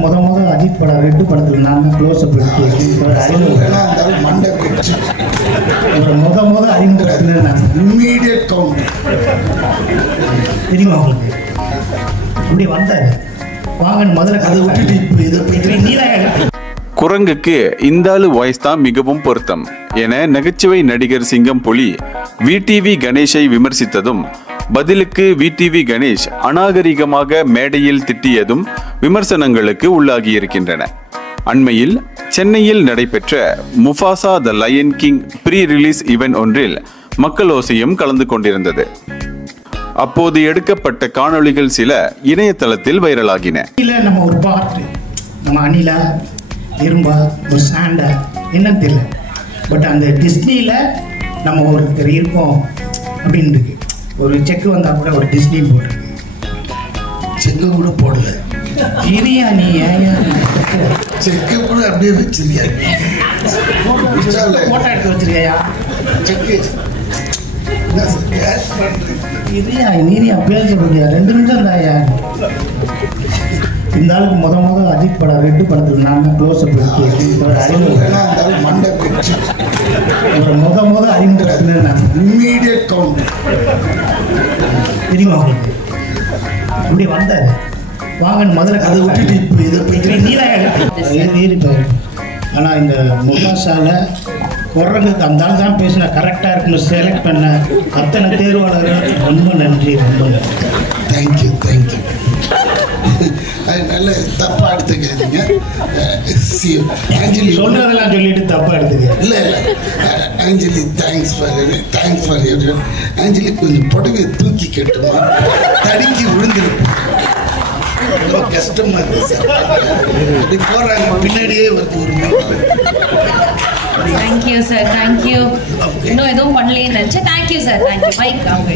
முத அஜித் படம் ரெட்டு படத்தில் நான் தான் க்ளோஸ் அப் முத அறிமுகத்தில் நான் இம்மீடியட் கவுண்ட் தெரியுமா உங்களுக்கு இப்படி வந்தாரு வாங்கன்னு முதல்ல அதை விட்டுட்டு இப்போ இதை போய் நீராக குரங்குக்கு இந்த ஆளு வாய்ஸ் தான் மிகவும் பொருத்தம் என நகைச்சுவை நடிகர் சிங்கம் புலி விடிவி கணேஷை விமர்சித்ததும் பதிலுக்கு விடிவி கணேஷ் அநாகரிகமாக மேடையில் திட்டியதும் விமர்சனங்களுக்கு உள்ளாகியிருக்கின்றன. அண்மையில் சென்னையில் நடைபெற்ற Mufasa the Lion King pre release event ஒன்றில் மக்களோசையும் கலந்து கொண்டிருந்தது. அப்போது எடுக்கப்பட்ட காணொளிகள் சில இணையதளத்தில் வைரலாகின. நம்ம ஒரு பாட்டு நம்ம அணிலா இரும்பா ஒரு சாண்டா என்னன்னு தெரியல, பட் அந்த டிஸ்னியில் நம்ம ஒருத்தர் இருப்போம் அப்படின்னு இருக்கு. ஒரு செக்கு வந்தால் கூட ஒரு டிஸ்னி போட்டிருக்கு, செக்கு கூட போடல. இனியா நீ ஏன் செக்கு கூட அப்படியே வச்சிருக்கியா? போட்டோ எடுத்து வச்சிருக்கியா? செக்கு இதையா நீரியா பேச சொல்றியா? 2 நிமிஷம் தாயா. இந்த ஆளுக்கு முத அஜித் படம் ரெட்டு படத்தில் நான் தான் க்ளோஸ் அப் மண்டை பிடிச்சி ஒரு முத அறிமுகத்தில் நான் இம்மீடியட் கவுண்ட் தெரியுமா உங்களுக்கு இப்படி வந்தாரு வாங்கன்னு முதல்ல அதை விட்டுட்டு இப்போ இதை போய் நீராக நீரி போயிருக்கு. ஆனால் இந்த முஃபாசாவில் குரங்குக்கு அந்த ஆள் தான் பேசினா கரெக்டாக இருக்குன்னு செலக்ட் பண்ண அத்தனை தேர்வாளர்கள் ரொம்ப நன்றி, ரொம்ப நன்றி. தேங்க்யூ. அது நல்ல தப்பாக எடுத்துக்காதீங்க. ஆஞ்சலி சொல்றதெல்லாம் சொல்லிட்டு தப்பாக எடுத்துக்க. இல்லை ஆஞ்சலி தேங்க்ஸ் ஃபார் எவ்ரி. ஆஞ்சலி கொஞ்சம் புடவை தூக்கி கட்டுமா, தடுக்கி விழுந்துருப்போம். ரொம்ப கஷ்டமா இருந்துச்சு. அப்படி போறாங்க, பின்னாடியே வருது ஒரு தேங்க்யூ சார், தேங்க்யூ. இன்னும் எதுவும் பண்ணலேன்னு நினச்சேன். Thank you sir, thank you. மைக் அவங்க